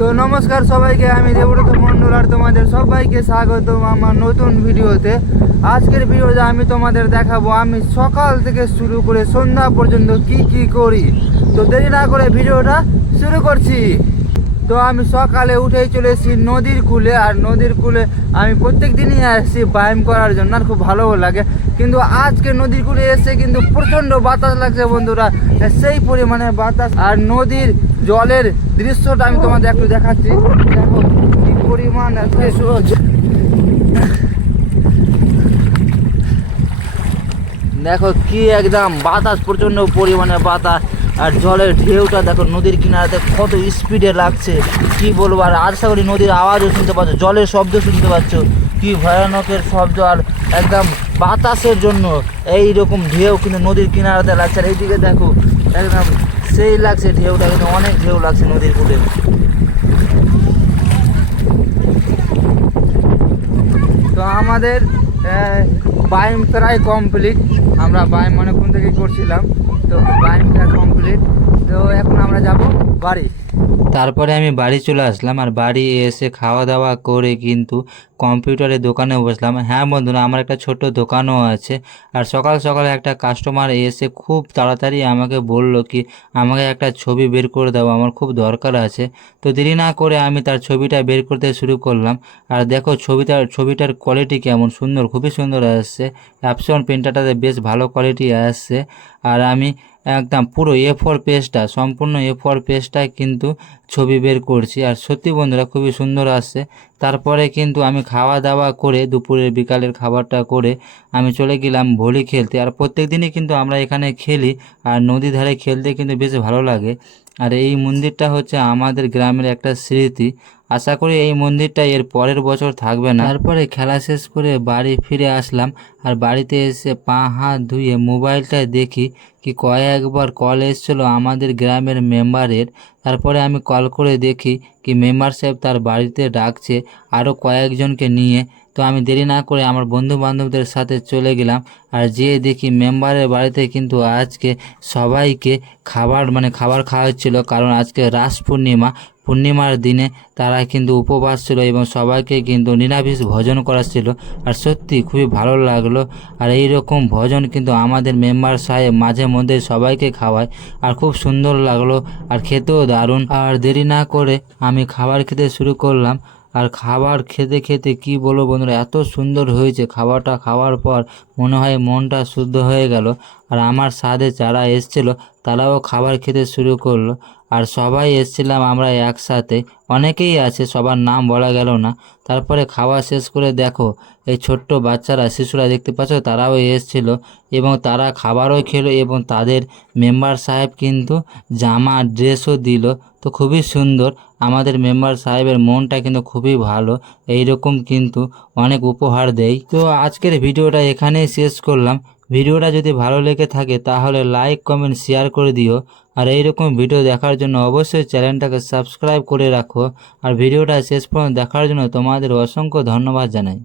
তো নমস্কার সবাইকে, আমি দেবব্রত মন্ডল আর তোমাদের সবাইকে স্বাগত আমার নতুন ভিডিওতে। আজকের ভিডিওতে আমি তোমাদের দেখাবো, আমি সকাল থেকে শুরু করে সন্ধ্যা পর্যন্ত কি কি করি। তো দেরি না করে ভিডিওটা শুরু করছি। তো আমি সকালে উঠেই চলে এসেছি নদীর কূলে, আর নদীর কূলে আমি প্রত্যেক দিনই আসছি ব্যায়াম করার জন্য, আর খুব ভালো লাগে। কিন্তু আজকে নদীর কূলে এসে কিন্তু প্রচণ্ড বাতাস লাগছে বন্ধুরা, সেই পরিমাণে বাতাস। আর নদীর জলের দৃশ্যটা আমি তোমাদের একটু দেখাচ্ছি। দেখো কি পরিমাণ দেখো কি একদম বাতাস, প্রচণ্ড পরিমাণে বাতাস। আর জলের ঢেউটা দেখো নদীর কিনারাতে কত স্পিডে লাগছে। কি বলব, আর আশা করি নদীর আওয়াজও শুনতে পাচ্ছ, জলের শব্দ শুনতে পাচ্ছ। কি ভয়ানকের শব্দ, আর একদম বাতাসের জন্য এই রকম ঢেউ কিন্তু নদীর কিনারাতে লাগছে। আর এইদিকে দেখো একদম সেই লাগছে ঢেউটা, কিন্তু অনেক ঢেউ লাগছে নদীর কূলে তো আমাদের বাইম প্রায় কমপ্লিট। আমরা বাইম অনেকক্ষণ থেকে করছিলাম, তো বাইমটা কমপ্লিট। তো এখন আমরা যাব বাড়ি। তারপরে আমি বাড়ি চলে আসলাম আর বাড়ি এসে খাওয়া দাওয়া করে কিন্তু কম্পিউটারে দোকানে বসলাম। হ্যাঁ বন্ধুরা, আমার একটা ছোট দোকানও আছে আর সকাল সকালে একটা কাস্টমার এসে খুব তাড়াতাড়ি আমাকে বলল কি, আমাকে একটা ছবি বের করে দাও, আমার খুব দরকার আছে। তো দেরি না করে আমি তার ছবিটা বের করতে শুরু করলাম। আর দেখো ছবিটার ছবিটার কোয়ালিটি কেমন সুন্দর, খুবই সুন্দর আসছে। অ্যাপসন প্রিন্টারটাতে বেশ ভালো কোয়ালিটি আসছে। আর আমি একদম পুরো এ ফোর পেজটা সম্পূর্ণ এ ফোর পেজটা কিন্তু ছবি বের করছি। আর সত্যি বন্ধুরা খুবই সুন্দর আসছে। তারপরে কিন্তু আমি খাওয়া দাওয়া করে দুপুরের বিকালের খাবারটা করে আমি চলে গেলাম ভলি খেলতে। আর প্রত্যেক দিনই কিন্তু আমরা এখানে খেলি। আর নদী ধারে খেলতে কিন্তু বেশ ভালো লাগে। আর এই মন্দিরটা হচ্ছে আমাদের গ্রামের একটা স্মৃতি। আশা করি এই মন্দিরটা এর পরের বছর থাকবে না। তারপরে খেলা শেষ করে বাড়ি ফিরে আসলাম আর বাড়িতে এসে পা, হাত ধুয়ে মোবাইলটা দেখি কি কয়েকবার কল এসেছিল আমাদের গ্রামের মেম্বারের। তারপরে আমি কল করে দেখি কি মেম্বার সাহেব তার বাড়িতে ডাকছে আরও কয়েকজনকে নিয়ে। তো আমি দেরি না করে আমার বন্ধু বান্ধবদের সাথে চলে গেলাম আর যেয়ে দেখি মেম্বারের বাড়িতে কিন্তু আজকে সবাইকে খাবার মানে খাবার খাওয়া হচ্ছিল। কারণ আজকে রাস পূর্ণিমা, পূর্ণিমার দিনে তারা কিন্তু উপবাস ছিল এবং সবাইকে কিন্তু নিরামিষ ভোজন করাচ্ছিল আর সত্যি খুবই ভালো লাগল। আর এই রকম ভোজন কিন্তু আমাদের মেম্বার সাহেব মাঝে মধ্যে সবাইকে খাওয়ায় আর খুব সুন্দর লাগল আর খেতেও দারুণ। আর দেরি না করে আমি খাবার খেতে শুরু করলাম। আর খাবার খেতে খেতে কি বলব বন্ধুরা, এত সুন্দর হয়েছে খাবারটা খাওয়ার পর মনে হয় মনটা শুদ্ধ হয়ে গেল। আর আমার সাথে যারা এসছিল, তারাও খাবার খেতে শুরু করল। আর সবাই এসছিলাম আমরা একসাথে। অনেকেই আছে, সবার নাম বলা গেল না। তারপরে খাওয়া শেষ করে দেখো, এই ছোট্ট বাচ্চারা, শিশুরা দেখতে পাচ্ছ, তারাও এসছিল। এবং তারা খাবারও খেলো এবং তাদের মেম্বার সাহেব কিন্তু জামা, ড্রেসও দিল। তো খুবই সুন্দর। আমাদের মেম্বার সাহেবের মনটা কিন্তু খুবই ভালো। এই রকম কিন্তু অনেক উপহার দেয়। তো আজকের ভিডিওটা এখানেই শেষ করলাম। ভিডিওটা যদি ভালো লেগে থাকে তাহলে লাইক কমেন্ট শেয়ার করে দিও। আর এইরকম ভিডিও দেখার জন্য অবশ্যই চ্যানেলটাকে সাবস্ক্রাইব করে রাখো। আর ভিডিওটা শেষ পর্যন্ত দেখার জন্য তোমাদের অসংখ্য ধন্যবাদ জানাই।